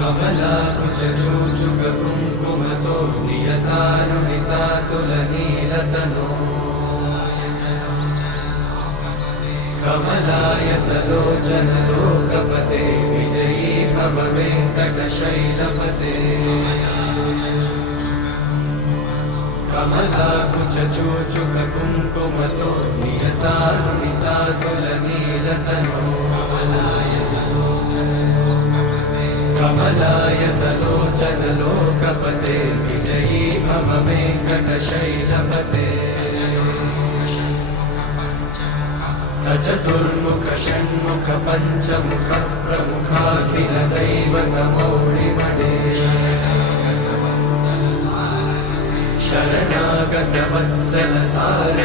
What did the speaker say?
कमलाकुचूचुककुङ्कुमतो नियतारुणितातुलनीलतनो कमलायतलोचनलोकपते विजयी भव वेङ्कटशैलपते कमलाकुचूचुककुङ्कुमतो नियतारुणितातुलनीलतनो कमलायतलोचनलोकपते विजयी भव वेङ्कटशैलपते सचतुर्मुख षण्मुख पञ्चमुख प्रमुखाखिलदैवतमौलिमणे शरणागतवत्सल सार